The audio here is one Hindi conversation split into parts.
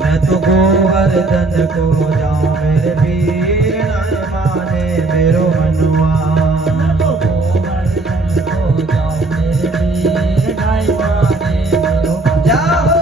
मैं तो गोवर्धन को जाऊं मेरे वीर नाय माने मेरो मनुआ। मैं तो गोवर्धन को जाऊं मेरे वीर नाय माने मेरो जाओ।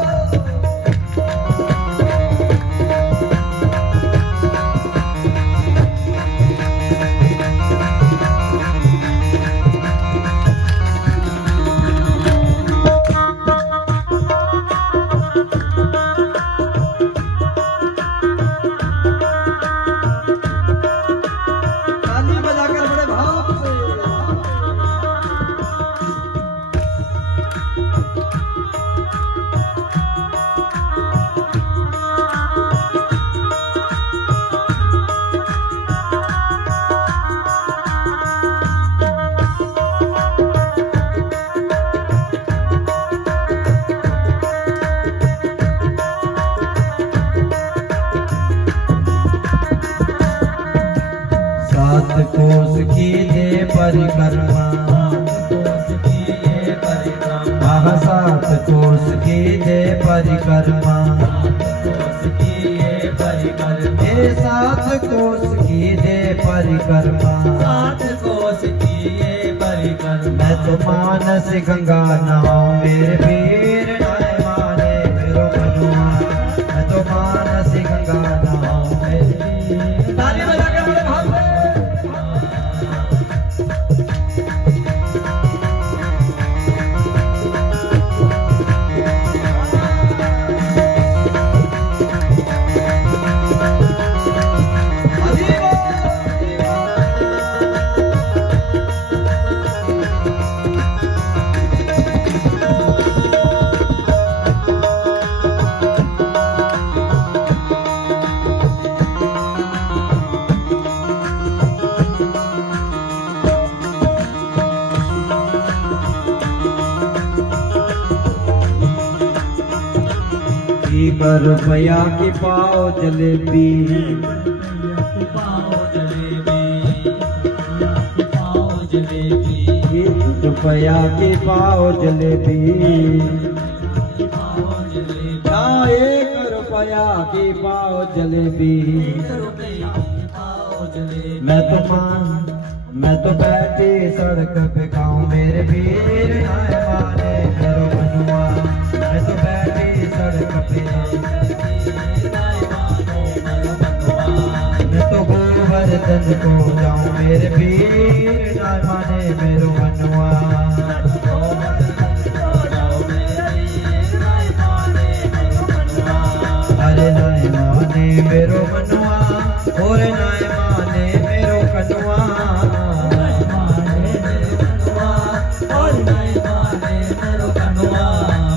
सात कोस की दे परिक्रमा, सात कोस की दे परिक्रमा, सात कोस की दे परिक्रमा, सात कोस की ये परिक्रमा। मैं तो मानस गंगा नहाऊं मेरे वीर नाय माने मेरो मनुआ। मैं तो मानस गंगा नहाऊं मेरे वीर। ताली बजा के बड़े भाव से। रुपया की पाओ जलेबी, रुपया की पाओ जलेबी, 1 रुपया की पाओ जलेबी। मैं तो बैठी सड़क पे खाऊं मेरे वीर नाय माने मेरो मनुआ। मैं तो बैठी सड़क पे मैं तो गोवर्धन को जाऊं मेरे वीर नाय माने मेरो मनुआ। अरे नाय माने मेरो मनुआ, और नाय माने मेरो कनुआ।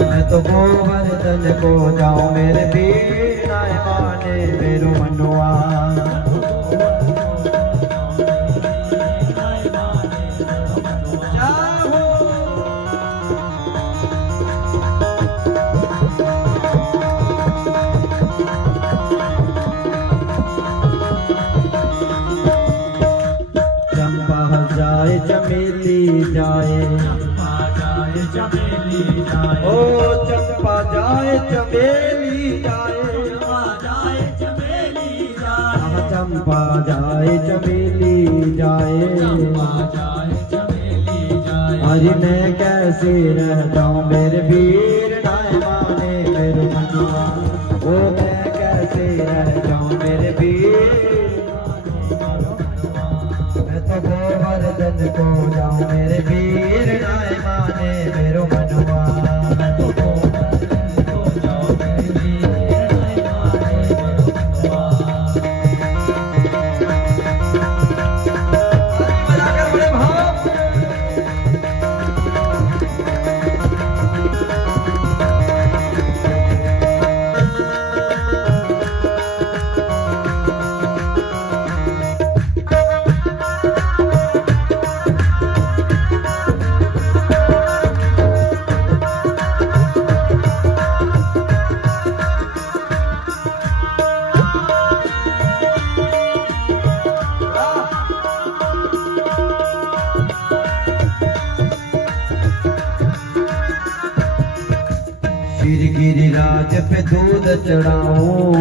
मैं तो गोवर्धन को जाऊं मेरे वीर नाय माने मेरो मनुआ। चंपा जाए चमेली जाए, ओ चंपा जाए चमेली जाए, चंपा जाए चमेली जाए। अरे मैं कैसे रह जाऊं मेरे वीर नाय माने मेरो मनुआ। ओ मैं कैसे रह जाऊं मेरे वीर। मैं तो गोवर्धन को जाऊं मेरे वीर नाय माने मेरो मनुआ। मैं तो गोवर्धन को जाऊं मेरे वीर नाय माने मेरो मनुआ। बड़े भाव पे दूध चढ़ाऊं,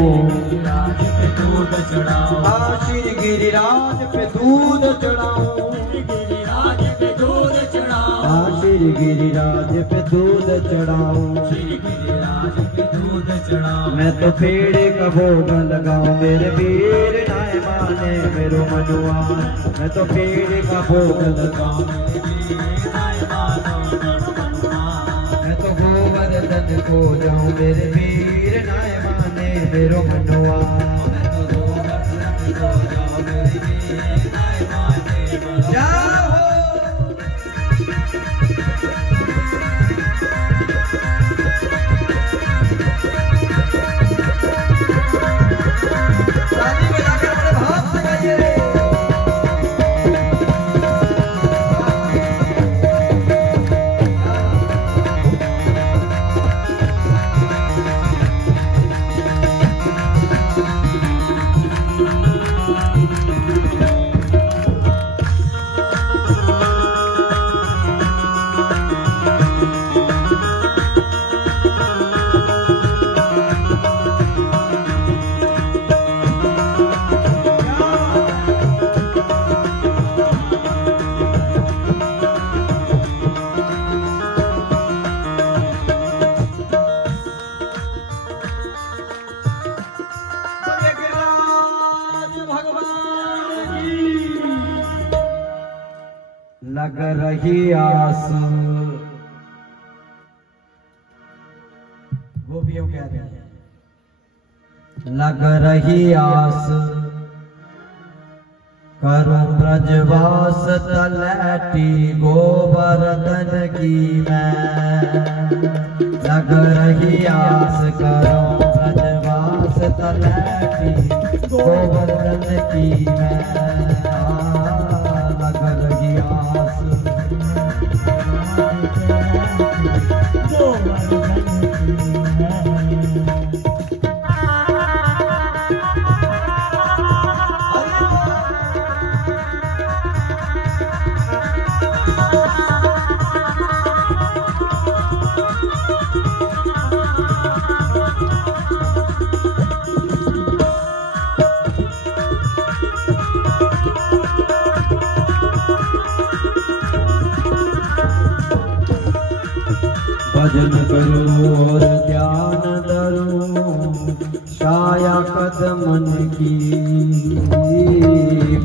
श्री गिरिराज पे दूध चढ़ाऊं, श्री गिरिराज पे दूध चढ़ाऊं, मैं तो पेड़ का भोग लगाऊं मेरे वीर नाय माने मेरो मनुआ, मैं तो पेड़ का भोग लगाऊं, मैं तो गोवर्धन को जाऊं मेरे वीर नाय माने मेरो मनुआ, लग रही आस, गोपियों कहते हैं लग रही आस, करूं ब्रजवास तलैटी गोवर्धन की मैं, लग रही आस करूं ब्रजवास तलैटी गोवर्धन की मैं, लग रही आस भजन करूं और ध्यान धरूं छाया कदमन की,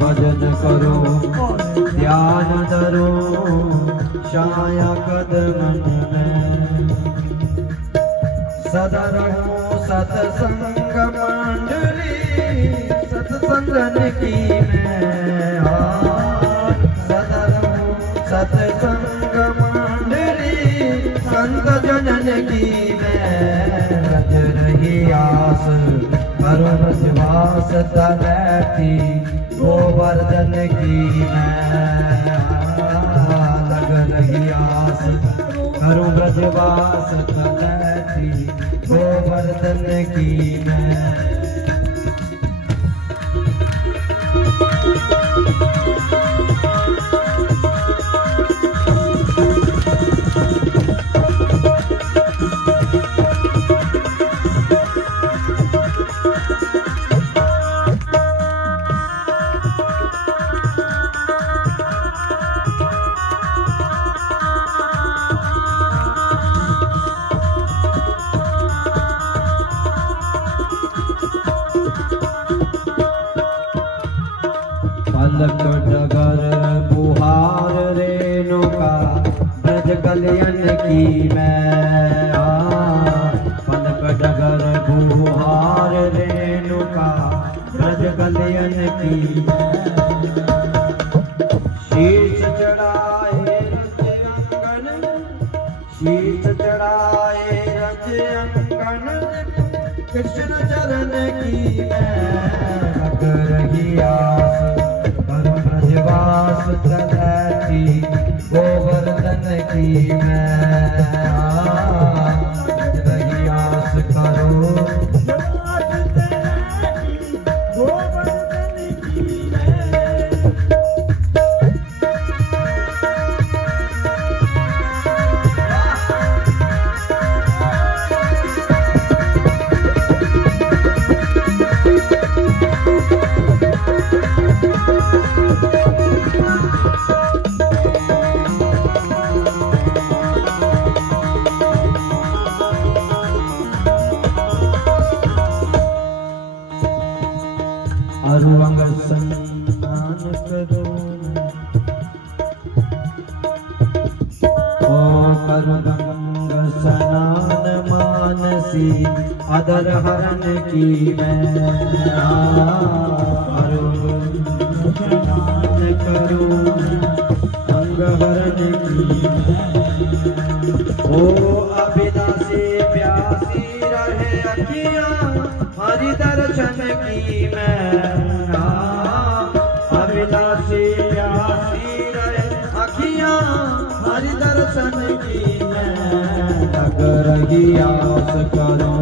भजन करो ध्यान धरो छाया कदमन में, सदा रहो सत्संग मंडली सत्संगन की मैं, सदा रहो सत्संग मंडली संत जनन की मैं, रज रही आस करो ब्रजवास तलैटी गोवर्धन की मैं, लग रही आस करो ब्रजवास तलैटी गोवर्धन की मैं। पलक डगर बुहार रेणुका ब्रज कल्याण की मैं, पलक डगर बुहार रेणुका ब्रज कल्याण की मैं, शीश चढ़ाए रज अंगन, शीश चढ़ाए रज अंगन कृष्ण चरण की मैं, लग रही आस ब्रजवास तलैटी गोवर्धन की मैं, रही आस करो गोवर्धन की मैं। अदर हरण की मैं स्नान करूं अंग हरण की ओ अभिलाषी प्यासी रहे अखियां हरि दर्शन की मैं अभिलाषी प्यासी रहे अखियां हरि दर्शन की मैं अगर ही आस करूं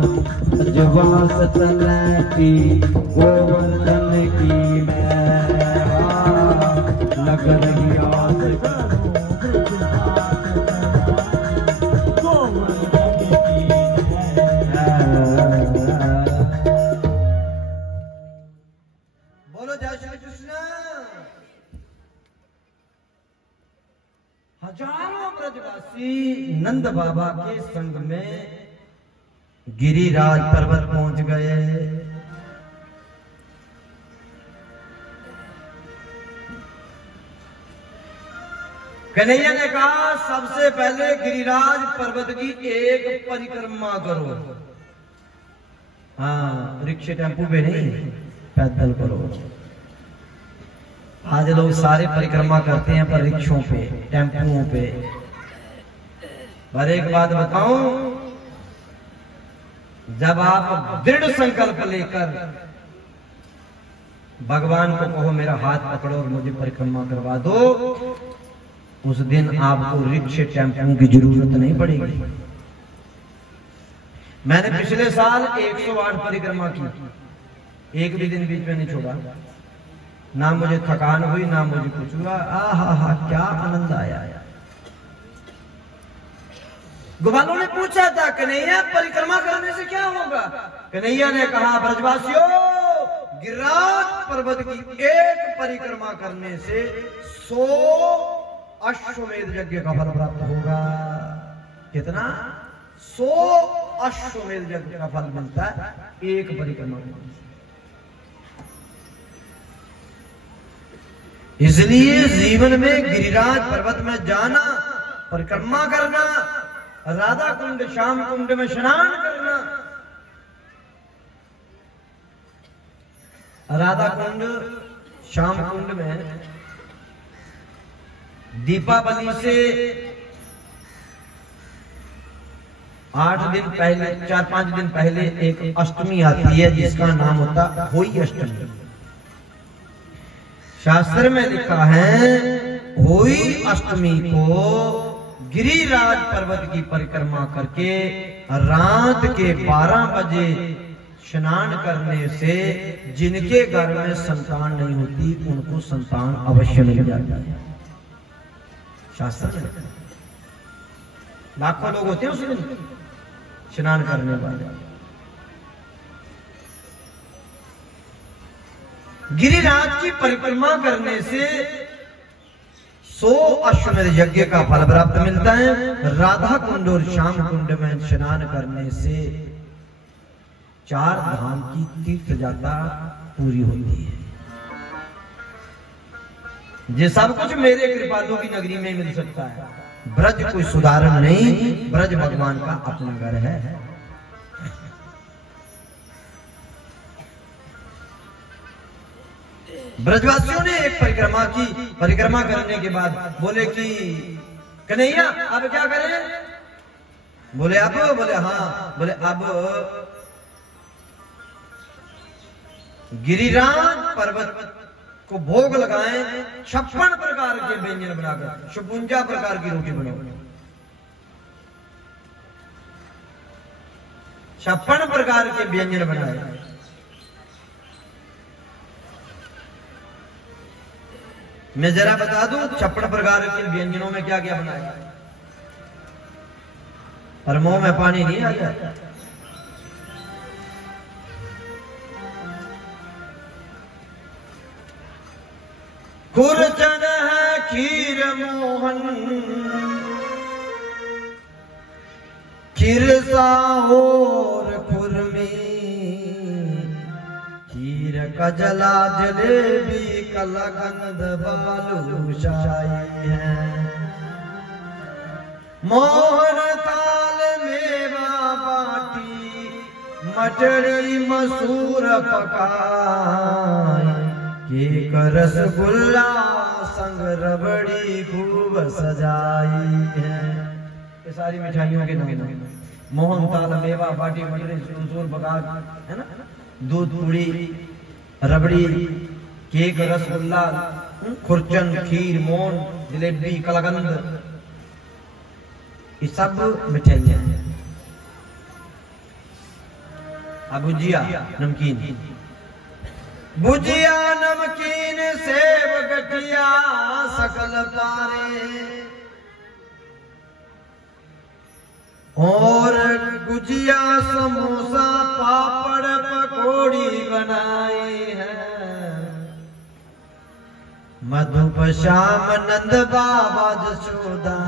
जवास तले की गोवर्धन की मैं लग रही आस करूं गोवर्धन की बोलो जय श्री कृष्ण। हजारों ब्रजवासी नंद बाबा के संग में गिरिराज पर्वत पहुंच गए। कन्हैया ने कहा सबसे पहले गिरिराज पर्वत की एक परिक्रमा करो। हाँ, रिक्शे टेम्पू पे नहीं, पैदल करो। आज लोग सारे परिक्रमा करते हैं पर रिक्शों पे, टेम्पुओं पे। पर एक बात बताऊं, जब आप दृढ़ संकल्प लेकर भगवान को कहो मेरा हाथ पकड़ो और मुझे परिक्रमा करवा दो, उस दिन आपको रिक्शे टेम्पो की जरूरत नहीं पड़ेगी। मैंने पिछले साल 108 परिक्रमा की, एक भी दिन बीच में नहीं छोड़ा। ना मुझे थकान हुई ना मुझे कुछ हुआ। आहा क्या आनंद आया। ग्वालों ने पूछा था कन्हैया परिक्रमा करने से क्या होगा? कन्हैया ने कहा ब्रजवासियों, गिरिराज पर्वत की एक परिक्रमा करने से 100 अश्वमेध यज्ञ का फल प्राप्त होगा। कितना? 100 अश्वमेध यज्ञ का फल मिलता है एक परिक्रमा में। इसलिए जीवन में गिरिराज पर्वत में जाना, परिक्रमा करना, राधा कुंड श्याम कुंड में स्नान करना। राधा कुंड श्याम कुंड में दीपावली से 8 दिन पहले, 4-5 दिन पहले एक अष्टमी आती है जिसका नाम होता होई अष्टमी। शास्त्र में लिखा है होई अष्टमी को गिरिराज पर्वत की परिक्रमा करके रात के 12 बजे स्नान करने से जिनके घर में संतान नहीं होती उनको संतान अवश्य मिल जाती है। शास्त्र में लाखों लोग होते हैं उस दिन स्नान करने वाले। गिरिराज की परिक्रमा करने से 100 अश्वमेध यज्ञ का फल प्राप्त मिलता है। राधा कुंड और श्याम कुंड में स्नान करने से 4 धाम की तीर्थ यात्रा पूरी होती है। ये सब कुछ मेरे कृपालु की नगरी में मिल सकता है। ब्रज कोई सुधारण नहीं, ब्रज भगवान का अपना घर है। ब्रजवासियों ने एक परिक्रमा की। परिक्रमा करने के बाद बोले कि कन्हैया अब क्या करें? बोले अब, बोले हाँ, बोले अब गिरिराज पर्वत को भोग लगाएं, 56 प्रकार के व्यंजन बनाकर 56 प्रकार की रोटी बनाओ। 56 प्रकार के व्यंजन बनाए। मैं जरा बता दूं 56 प्रकार के व्यंजनों में क्या क्या बनाया, पर मुंह में पानी नहीं आ गया। खुरचन है खीर मोहन, खिरसा और खुरमी, खीर कजला जलेबी कलकंद बालूशाही है। मोहन ताल मेवा बाटी मटड़ी मसूर पकाई, केक रसगुल्ला संग रबड़ी खूब सजाई है। ये सारी मिठाइयों के नाम, मोहन ताल मेवा बाटी मटरी मसूर पकाई है ना, दूध पूड़ी रबड़ी केक रसगुल्ला खुरचन खीर मोहन जलेबी कलाकंद, ये सब मिठाइयां हैं। अब भुजिया नमकीन, भुजिया नमकीन सेब गठिया सकल पारे, और गुजिया समोसा पापड़ पकौड़ी बनाई है। मधुप श्याम नंद बाबा जसोदा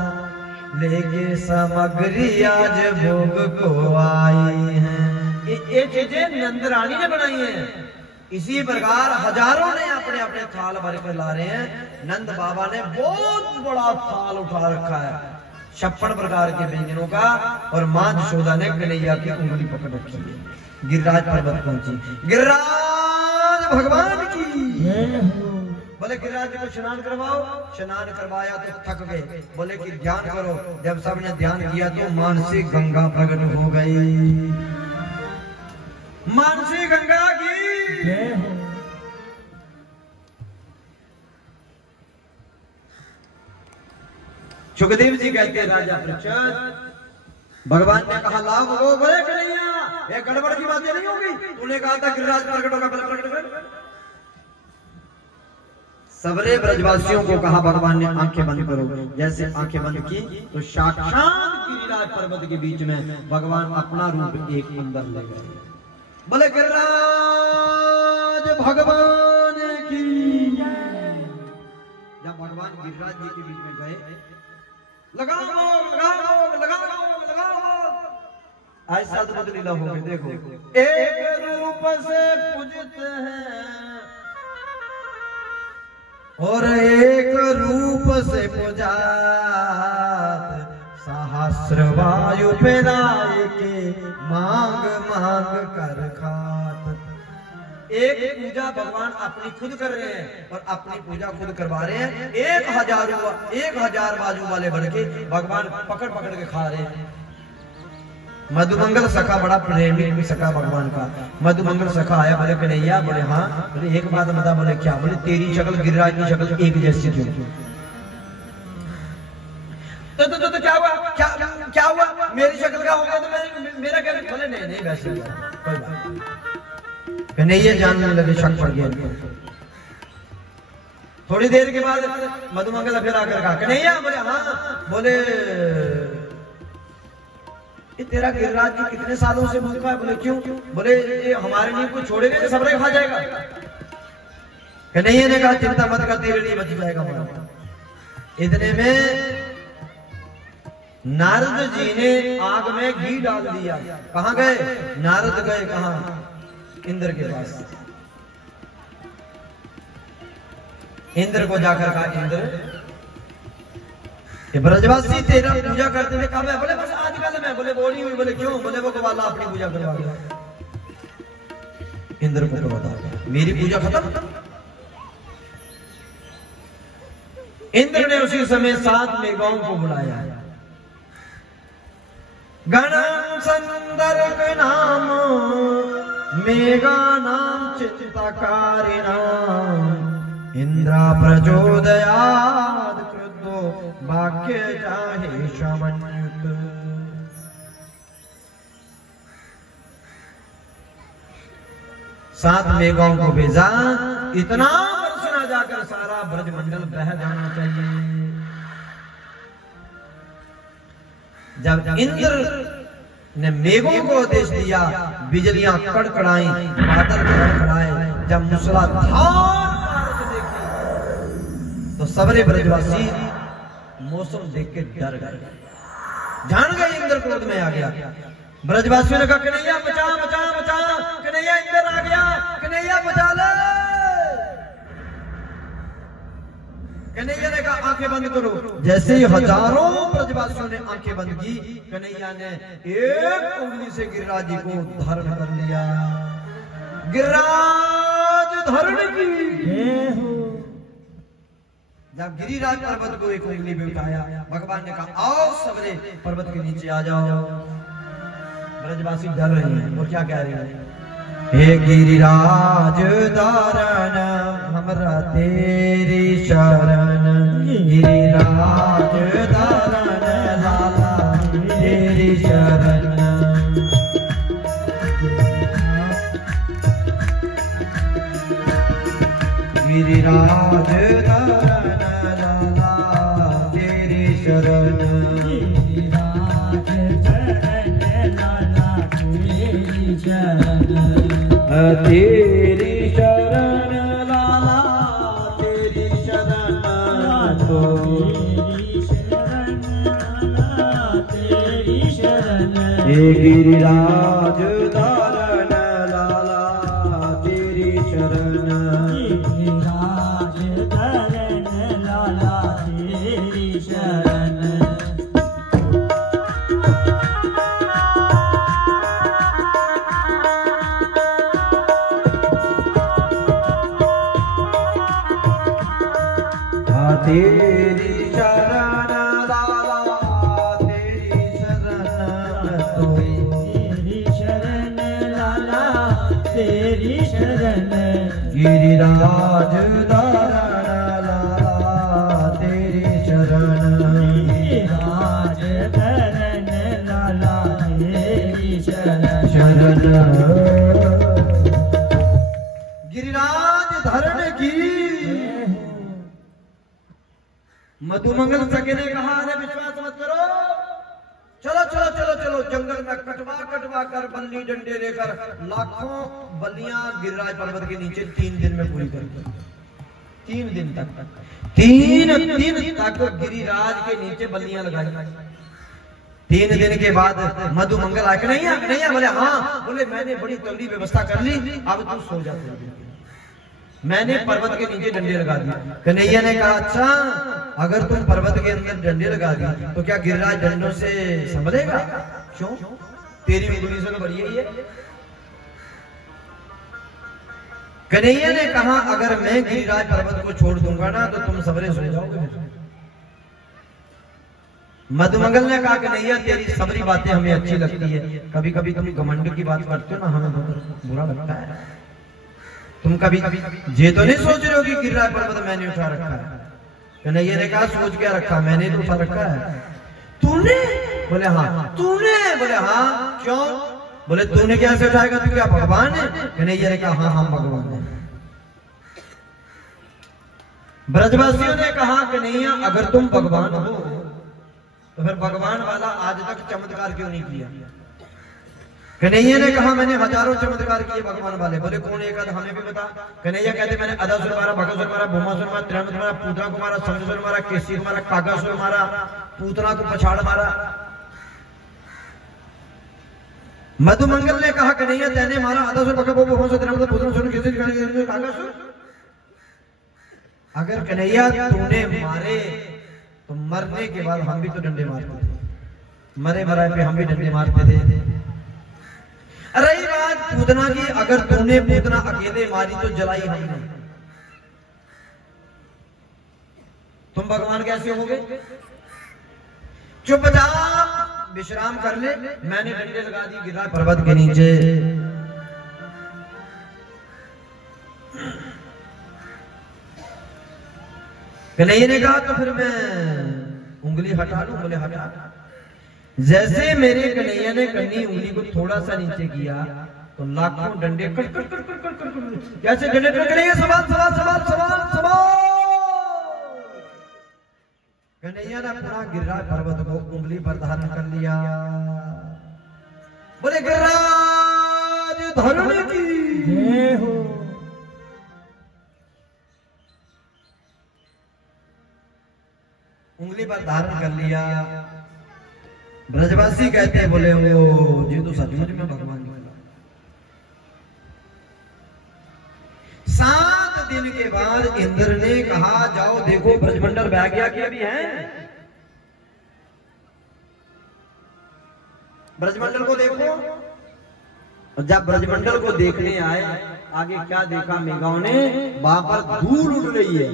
लेके सामग्री आज भोग को आई है। ये चीजें नंद रानी ने बनाई हैं। इसी प्रकार हजारों ने अपने अपने थाल भर कर ला रहे हैं। नंद बाबा ने बहुत बड़ा थाल उठा रखा है 56 प्रकार के व्यंजनों का, और मां जसोदा ने कन्हैया की उंगली पकड़ रखी है। गिरिराज पर्वत पहुंची, गिरिराज भगवान की। बोले गिरिराज को स्नान करवाओ, स्नान करवाया तो थक गए। बोले कि ध्यान करो, जब सबने ध्यान किया तो मानसिक गंगा प्रकट हो गई। मानसी गंगा की सुखदेव जी कहते हैं राजा परीक्षित, भगवान ने कहा लाभ हो, बोले कन्हैया ये गड़बड़ की बातें नहीं होगी, तूने कहा था गिरिराज प्रकट होगा, बल प्रकट कर। सबरे ब्रजवासियों को कहा भगवान ने आंखें बंद करो। जैसे आंखें बंद की तो साक्षात गिरिराज पर्वत के बीच में भगवान अपना रूप एक अंदर ले गए। बोले गिरिराज भगवान की। जब भगवान गिरिराज जी के बीच में गए, लगाओ लगाओ लगाओ लगाओ, ऐसा अद्भुत लीला हो गई। देखो एक रूप से पूजते हैं और एक रूप से पूजा, सहस्र वायु फैलाए के मांग मांग कर खात। एक पूजा भगवान अपनी खुद कर रहे हैं और अपनी पूजा खुद करवा रहे हैं। 1000 बाजू वाले बन के भगवान पकड़ पकड़ के खा रहे हैं। मधुमंगल सखा बड़ा प्रेमी सखा भगवान का। मधुमंगल सखा आया, बोले कन्हैया, बोले हाँ, बोले एक बात बता। बोले क्या? बोले तेरी शक्ल गिरिराज की शक्ल एक जैसी थी। तो क्या हुआ? क्या हुआ? मेरी शक्ल का हो गया तो मेरा क्या? बोले नहीं वैसे कोई बात। कन्हैया जानने लगे, शक पड़ गया। थोड़ी देर के बाद मधुमंगल फिर आकर कहा कन्हैया, बोले हाँ। बोले तेरा गिरिराज जी कितने सालों से भूखा है? बोले क्यों? बोले ये हमारे लिए कुछ छोड़ेगा, सबरे खा जाएगा। कन्हैया ने कहा चिंता मत कर, तेरे लिए बच जाएगा। इतने में नारद जी ने आग में घी डाल दिया। कहां गए? नारद गए कहां? इंद्र के पास। इंद्र को जाकर कहा इंद्र, ब्रजवासी तेरा पूजा करते हुए कहा। बोले बस आजकल मैं। बोले बोली हुई। बोले क्यों? बोले वो ग्वाला अपनी पूजा करवा गया। इंद्र को बता, मेरी पूजा खत्म। इंद्र ने उसी समय 7 मेघों को बुलाया। गणम संदर्भ नाम मेघा नाम चित्तकारिणाम, इंद्रा प्रचोदयात् क्रुद्धो वाक्य जाहे शमन्युत। सात मेघों को भेजा। इतना बरसना जाकर सारा ब्रजमंडल बह जाना चाहिए। जब इंद्र ने मेघों को आदेश दिया, बिजलियां कड़कड़ाई, बादल कड़कड़ाए। जब मूसलाधार देखी तो सबरे ब्रजवासी मौसम देख के डर गए, जान गए इंद्र क्रोध में आ गया। ब्रजवासियों ने कहा कन्हैया बचा बचा बचा, कन्हैया इंद्र आ गया, कन्हैया बचा ले। कन्हैया ने कहा आंखें बंद करो। जैसे ही हजारों ब्रजवासियों ने आंखें बंद की, कन्हैया ने एक उंगली से गिरिराज जी को धारण कर लिया। गिरिराज धारण की जब गिरिराज पर्वत को एक उंगली में उठाया, भगवान ने कहा आओ सबरे पर्वत के नीचे आ जाओ। ब्रजवासी डर रहे हैं और क्या कह रहे हैं, हे गिरिराज धारण हमरा तेरी शरण, गिरिराज धारण लाला तेरी शरण। गिरिराज धारण लाला तेरी शरण, तेरी शरण लाला तेरी शरण, तेरी शरण। हे गिरिराज धारण लाला तेरी शरण, गिरिराज धारण लाला तेरी शरण। तेरी शरण लाला तेरी शरण, तेरी शरण लाला तेरी शरण। गिरिराज धारण लाला तेरी शरण, गिरिराज धारण लाला तेरी शरण। गिरिराज धारण की मधुमंगल सखे ने कहा अरे विश्वास मत करो, चलो चलो चलो चलो जंगल में कटवा कटवा कर बल्ली डंडे लेकर लाखों बल्लियां गिरिराज पर्वत के नीचे 3 दिन में पूरी कर दी। 3 दिन तक गिरिराज के नीचे बल्लियां लगाई। 3 दिन के बाद मधुमंगल आके नहीं बोले हाँ, बोले मैंने बड़ी तगड़ी व्यवस्था कर ली, अब तू सो जा। मैंने पर्वत के नीचे डंडे लगा दिए। कन्हैया ने कहा अच्छा, अगर तुम पर्वत के अंदर डंडे लगा दिए तो क्या गिरिराज डंडों से संभलेगा? क्यों? तेरी उंगली से तो बढ़िया ही है। कन्हैया ने कहा अगर मैं गिरिराज पर्वत को छोड़ दूंगा ना तो तुम सबरे सो जाओगे। मधुमंगल ने कहा कन्हैया तेरी सबरी बातें हमें अच्छी लगती है, कभी कभी तुम घमंड की बात करते हो ना, हमें बहुत बुरा लगता है। तुम कभी ये तो नहीं सोच रहे हो कि गिरिराज पर्वत मैंने उठा रखा है? कन्हैया ने कहा सोच क्या रखा, मैंने तो उठा रखा है। तूने? बोले हाँ। तूने? बोले हाँ। क्यों? बोले तूने कैसे उठाएगा, तू क्या भगवान है? कन्हैया ने कहा हाँ हम भगवान है। ब्रजवासियों ने कहा कन्हैया अगर तुम भगवान हो तो फिर भगवान वाला आज तक चमत्कार क्यों नहीं किया? कन्हैया ने कहा मैंने हजारों चमत्कार किए भगवान वाले। बोले कौन एक आधा हमें भी बता। कन्हैया कहते मैंने अदासुर मारा, भगासुर मारा, भूमासुर मारा, त्रियामुर मारा, पूतना को मारा, समसुर मारा, केसी को मारा, कागासुर मारा, पूतना को पछाड़ मारा। मधुमंगल ने कहा कन्हैया तेने मारा अदासुर, भगासुर, भूमासुर, त्रियामुर, पूतना, सुर, केसी, कागासुर। अगर कन्हैया तूने मारे तो मरने के बाद हम भी तो डंडे मारते थे, मरे मराए पे हम भी डंडे मारते थे। रही बात पूतना की, अगर तूने पूतना अकेले मारी तो जलाई हमने, तुम भगवान कैसे होगे? चुपचाप विश्राम कर ले। मैंने डंडे लगा दी गिरिराज पर्वत के नीचे। कन्हैया ने कहा तो फिर मैं उंगली हटा लूं। बोले हटा। जैसे मेरे कन्हैया ने कन्नी उंगली को थोड़ा सा नीचे किया तो लाखों डंडे cut cut cut cut cut cut कैसे डंडे कट करेंगे। सवाल सवाल सवाल सवाल सवाल। कन्हैया ने अपना गिरिराज पर्वत को उंगली पर धारण कर लिया। बोले गिरिराज धारण की जय हो। उंगली पर धारण कर लिया। ब्रजवासी कहते हैं बोले वो ये तो सचमुच में भगवान निकला। 7 दिन के बाद इंद्र ने कहा जाओ देखो ब्रजमंडल बह गया कि अभी है? ब्रजमंडल को देखो। जब ब्रजमंडल को देखने आए, आगे क्या देखा मेघाओं ने? वहां पर धूल उड़ रही है।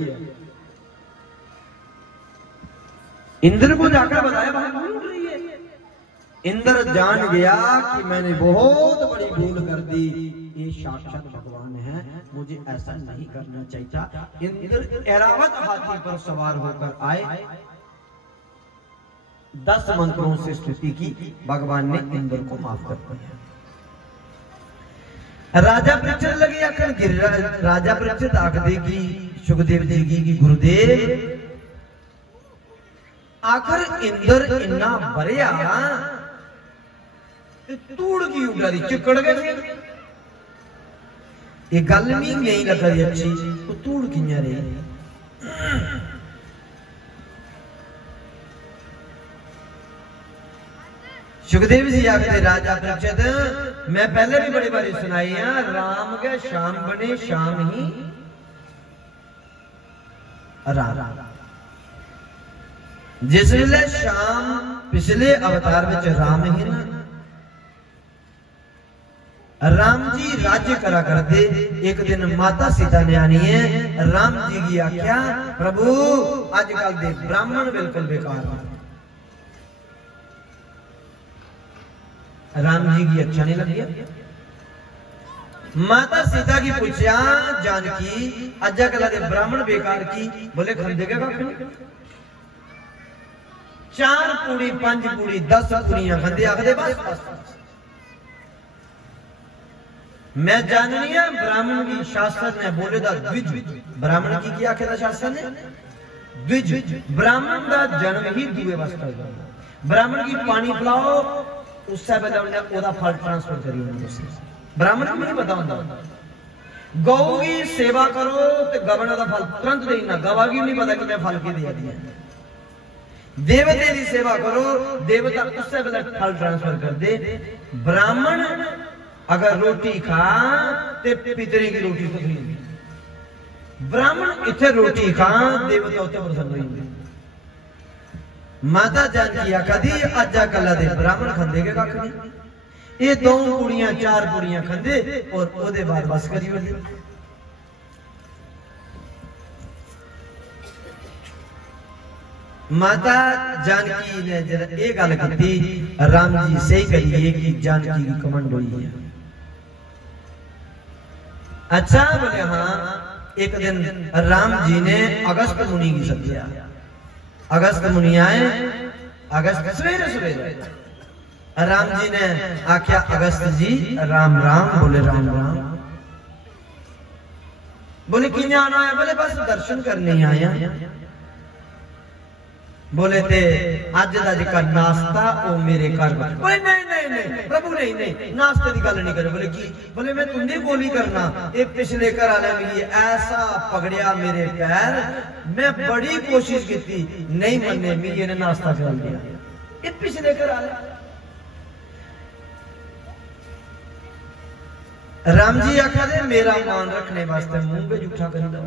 इंद्र को जाकर बताया वहां धूल उड़ रही है। इंद्र जान गया कि मैंने बहुत बड़ी भूल कर दी, ये साक्षात भगवान है, मुझे ऐसा नहीं करना चाहिए था। इंद्र ऐरावत हाथी पर सवार होकर आए, 10 मंत्रों से स्तुति की, भगवान ने इंद्र को माफ कर दिया। राजा परीक्षित लगे आखिर गिरिराज। राजा परीक्षित आख देगी सुखदेव जी की गुरुदेव आखिर इंद्र इन्ना बरिया तूड़ की उड़ारी चिकड़ गए, ये गल नहीं लग रही अच्छी, तो तूड़ किया रही। सुखदेव जी आखते राजा परीक्षित, मैं पहले भी बड़ी बारी सुनाई है, राम के शाम बने शाम ही राम। जिस वेले शाम पिछले अवतार में राम ही ना, राम जी राज्य करा करते। एक दिन माता सीता ने आनी है, राम जी की आख्या प्रभु आजकल दे ब्राह्मण बिल्कुल बेकार है। राम जी की अच्छा नहीं लगी। माता सीता की पूछा जानकी अजा कला दे ब्राह्मण बेकार की, बोले खंदे का 4 पूड़ी 5 पूड़ी 10 पूड़ियां खंदे आखदे बस। मैं जाननी है ब्राह्मण की शास्त्र ने बोले दा द्विज, ब्राह्मण की क्या आखे शास्त्र ने द्विज, ब्राह्मण का जन्म ही दुए वास्ते। ब्राह्मण की पानी पिलाओ उससे पहले उन्हें ओदा फल ट्रांसफर करिए। ब्राह्मण को नहीं पता होता। गौ की सेवा करो तो गवण का फल तुरंत देना, गवा की नहीं पता कि मैं फल के दे दिया। देवते की सेवा करो, देवता उससे पहले फल ट्रांसफर कर दे। ब्राह्मण अगर रोटी खा ते पितरी की रोटी तो नहीं, ब्राह्मण इथे रोटी खा देवता उते प्रसन्न होंगे। माता जानकी आखदी अजा कला दे ब्राह्मण खंदे के कख नहीं, ये 2 पूड़ियां 4 पूड़ियां खंदे और ओदे बाद बस करी होली। माता जानकी ने जरा ये गल की, राम जी सही करिए कि जानकी की कमंड हुई है। अच्छा बोले हाँ। एक दिन राम जी ने अगस्त मुनि की सत्या, अगस्त मुनि आए, अगस्त सवेरे सवेरे राम जी ने आख्या अगस्त जी राम राम। बोले राम राम। बोले कि आना है? बोले बस दर्शन करने आया। बोले थे अज का जिका नाश्ता वो मेरे घर। बोले नहीं नहीं नहीं प्रभु नहीं नहीं नाश्ते की गल नहीं करे। बोले की? बोले मैं तुंदे कोल ही करना। ये पिछले घर वाले मिली ऐसा पकड़िया मेरे पैर, मैं बड़ी कोशिश की नहीं मन्ने, मिली इन्हें नाश्ता चल दिया। ये पिछले घर वाले। राम जी आखा दे मेरा मान रखने वास्ते मुंह पे जूठा कर दो।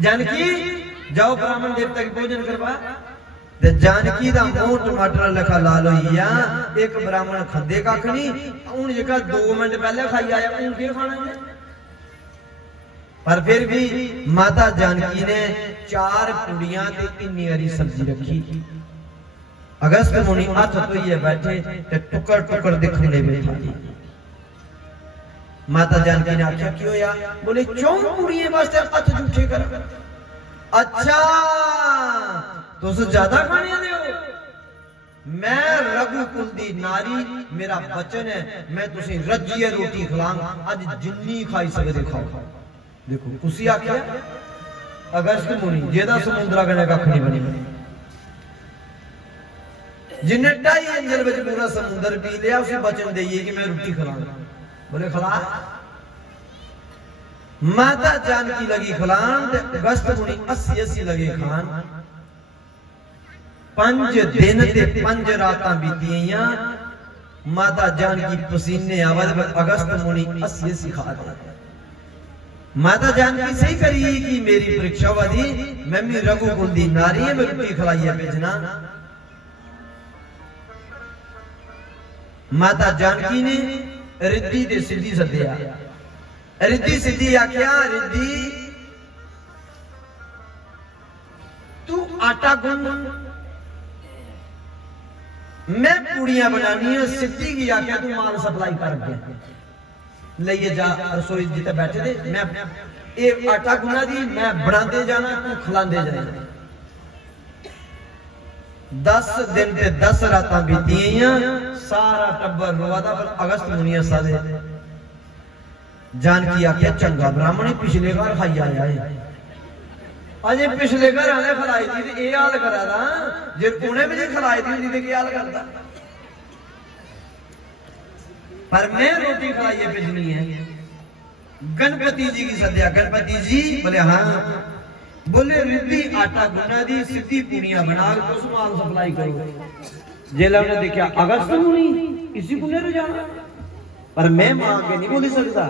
जानकी जाओ ब्राह्मण देवता की भोजन करवा। जानकी दा मुंह टमाटर लखा लाल होइया। एक ब्राह्मण खंदे कख नहीं, उन जेका 2 मिनट पहले खाई आया उन के खाना है। पर फिर भी माता जानकी ने 4 पूड़ियां ते इन्नी हरी सब्जी रखी। अगस्त मुनि हाथ धोइए बैठे ते टुकड़ टुकड़ दिखने में थाली। माता जानकी ने आख्या क्यों या? बोले 4 पूड़ियां वास्ते हाथ जूठे कर। अच्छा तुस ज्यादा खाने दे हो? मैं रघुकुल दी नारी, मेरा वचन है मैं तुसी रज्जिए रोटी खिलांगा, अज जिन्नी खाई सकदे खाओ। देखो तुसी आख्या अगस्त मुनि जेदा समुद्रा कने कख नहीं बनी, जिन्हें 2.5 अंजल विच पूरा समुद्र पी लिया, उसे वचन देइए कि मैं रोटी खिलाऊंगा। बोले खिला। माता जानकी लगी खिलान, अगस्त मुनि 80 लगे खान। 5 दिन ते 5 रातां बीतियां। माता जानकी पसीने आवाज में अगस्त मुनि 80 खा गए। माता जानकी सही करी कि मेरी परीक्षा वादी मैं भी रघुकुल दी नारी है, मैं रोटी खिलाइए भेजना। माता जानकी ने रिद्धि दे सिद्धि सद्या। रिद्धि सिद्धि आख्या, रिद्धि तू आटा गुन, मैं पूड़ियां बनानी है। सिद्धि की आख्या तू माल सप्लाई कर दे, ले जा रसोई जिते बैठे थे, मैं ये आटा गुना दी, मैं बनाते जाना, तू खिलाते जाना। 10 दिन ते 10 रात बीतियां, सारा टब्बर रोवादा, पर अगस्त मुनिया सादे जानकी आख्या चंगा ब्राह्मण पिछले घर खाई आया है, अजे पिछले घर आने खिलाई थी ये हाल करा था, जे उन्हें भी नहीं खिलाई थी तो क्या हाल करता। पर मैं रोटी खिलाइए भेजनी है। गणपति जी की सद्या। गणपति जी बोले हाँ, बोले रिद्धि आटा गुना दी, सिद्धि पूड़ियां बना के उस माल सप्लाई करो। जेला ने देखा अगस्त मुनि इसी को ले जाना, पर मैं मां के नहीं बोल सकता,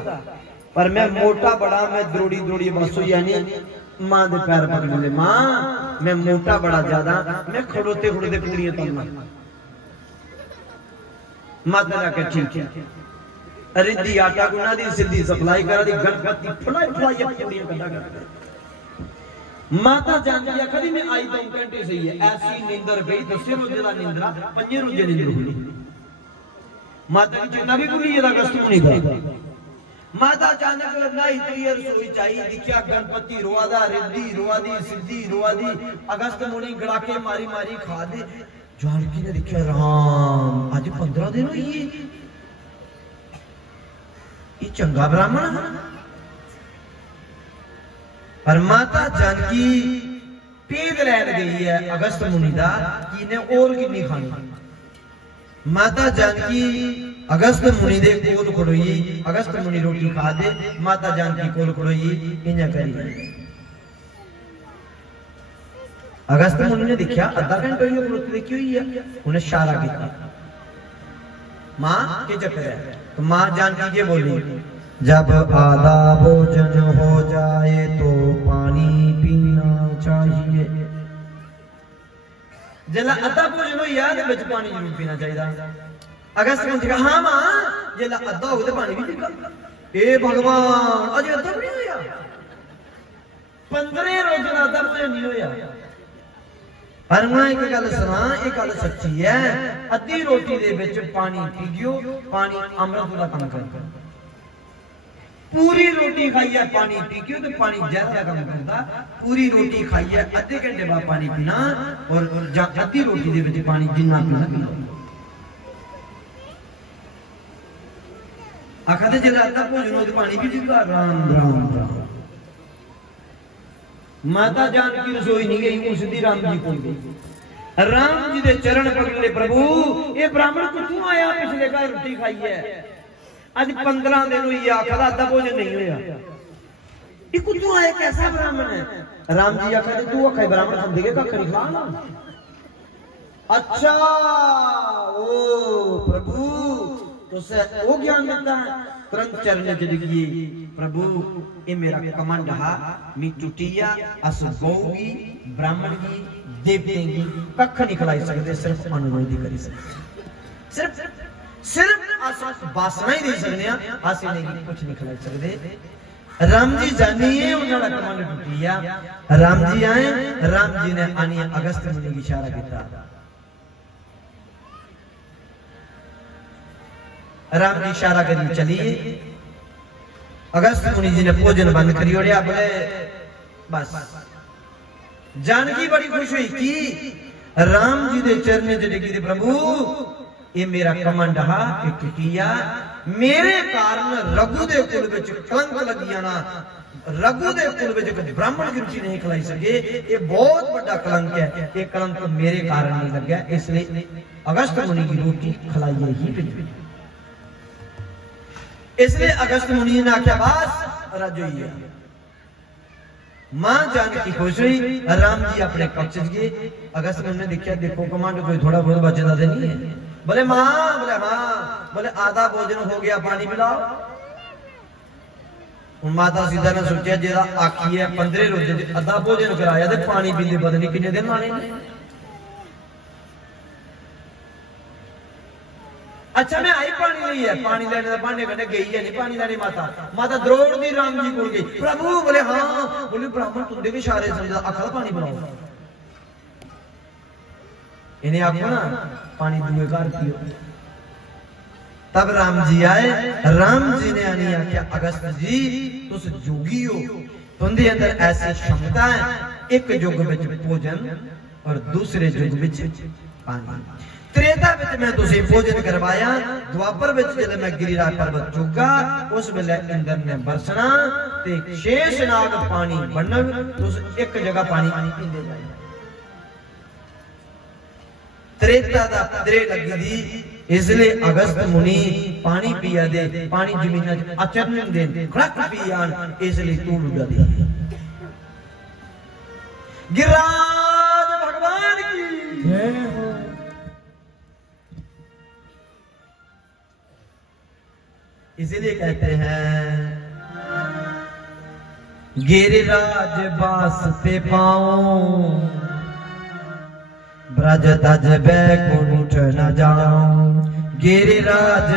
पर मैं मोटा बड़ा, मैं द्रोड़ी द्रोड़ी बस हो यानी मां दे पैर पकड़ ले, मां मैं मोटा बड़ा ज्यादा, मैं खड़ोते खड़ोते पूड़ियां तलना। माता ने कहा ठीक है। रिद्धि आटा गुना दी, सिद्धि सप्लाई करा दी, गणपति फुलाई फुलाई पूड़ियां कटा कर। माता जानकी आखदी मैं आई 2 घंटे सही है, ऐसी नींदर गई, 10 रोजे दा नींदरा 5 रोजे नींदर हुई। माता की चेता भी भूली जदा अगस्त मुनि दा। माता अचानक नहीं तो ये रसोई चाहिए, दिखा गणपति रोआदा, रिद्धि रोआदी, सिद्धि रोआदी, अगस्त मुनि गड़ाके मारी मारी खा दे। जानकी ने देखा राम आज 15 दिन हुई ये चंगा ब्राह्मण। पर माता जानकी पेद लैन गई है अगस्त मुनि दा कि ने और कितनी खानी। माता जानकी अगस्त मुनि दे कोल खड़ोई, अगस्त मुनि रोटी खा दे, माता जानकी कोल खड़ोई इन्या करी। अगस्त मुनि ने देखा आधा घंटा ही खड़ोती देखी हुई है, उन्हें इशारा किया मां के चक्कर है। तो मां जानकी के बोली जब आधा भोजन हो जाए तो पानी पीना चाहिए। जला आधा भोजन हो याद बच पानी जरूर पीना चाहिए। अगस्त मुनि कहा हां मां जला आधा हो तो पानी भी पीना। ए भगवान अजे आधा नहीं होया, 15 रोज आधा भोजन नहीं होया। पर मैं एक गल सुना, एक गल सच्ची है, अद्धी रोटी दे विच पानी पी गियो, पानी अमृत दा काम करदा। पूरी रोटी खाइए पानी पी गियो तो पानी जहर दा काम करदा। पूरी रोटी खाइए आधे घंटे बाद पानी पीना, और अद्धी रोटी दे विच पानी जिन्ना पीना। आखदे जे आधा भोजन हो तो पानी भी पींदा। राम राम राम। माता जानकी रसोई नहीं गई, उस दी राम जी को गई। राम जी दे चरण पकड़ ले, प्रभु ये ब्राह्मण कितों आया, पिछले घर रोटी खाई है, आज 15 दिन हुई, आखदा आधा भोजन नहीं होया, ये कितों आया, कैसा ब्राह्मण है। राम जी आखदे तू आखे ब्राह्मण खांदे के कख नहीं खाना। अच्छा ओ प्रभु तुसे वो ज्ञान देता है। तुरंत चरण च डिगी, प्रभु ये मेरा कमांड हा, मी टुटिया अस गौगी ब्राह्मण की देवते की कख नहीं खिलाई सकते, सिर्फ अनुरोध ही करी सकते, सिर्फ अस वासना ही दे सकते हैं, अस नहीं कुछ नहीं खिलाई सकते। राम जी जानिए उन्होंने कमांड टुटिया। राम जी आए, राम जी ने आनी अगस्त मुनि की इशारा किया। राम जी इशारा करी चलिए। अगस्त मुनि जी ने भोजन बंद करी ओढ़िया, बोले बस। जानकी बड़ी खुश हुई कि राम जी दे चरण च डिगी थी, प्रभु ये मेरा कमंड हा किया, मेरे कारण रघु दे कुल विच कलंक लगी आना, रघु दे कुल विच कोई ब्राह्मण की रुचि नहीं खिलाई सके, ये बहुत बड़ा कलंक है, ये कलंक मेरे कारण नहीं लग गया, इसलिए अगस्त मुनि की रोटी खिलाइए ही भेजी। इसलिए अगस्त मुनि ने आख्या बस राजोइया। मां जानकी खुश हुई, राम जी अपने कक्ष गए। अगस्त मुनि ने देखा देखो कमांड कोई थोड़ा बहुत बचता तो नहीं है। बोले मां, बोले हाँ, बोले आधा भोजन हो गया पानी पिलाओ। हुण माता सीता ने सोचा जेड़ा आखी है 15 रोजे अद्धा भोजन कराया ते पानी पींदे पता नहीं किन्ने दिन लाने ने। अच्छा मैं आई पानी ली है, पानी लेने का भांडे कन्ने गई है नहीं पानी लेने माता। माता द्रोड़ दी राम जी को गई, प्रभु बोले हाँ, बोले ब्राह्मण तुंदे भी इशारे समझदा आखा पानी बनाओ। इन्हें आखो ना पानी दुए घर पियो। तब राम जी आए, राम जी ने आनी आख्या अगस्त जी तुस जोगी हो, तुंदे अंदर ऐसी क्षमता है, एक युग विच भोजन और दूसरे युग विच पानी। त्रेता विच मैं तुसी भोजन करवाया, द्वापर विच जदे मैं गिरिराज पर्वत चुका उस वेले इंद्र ने बरसना ते शेषनाग पानी बनन, तुस एक जगह पानी पींदे जाए। त्रेता दा त्रे लगी दी, इसलिए अगस्त मुनि पानी पिया दे, पानी जमीना च आचरण दे खड़क पियान, इसलिए तू लुगा दे। गिरिराज भगवान की जय हो। इसीलिए कहते हैं गिरिराज बासते पाओ, ब्रज तज बैकुंठ न जाऊं। गिरिराज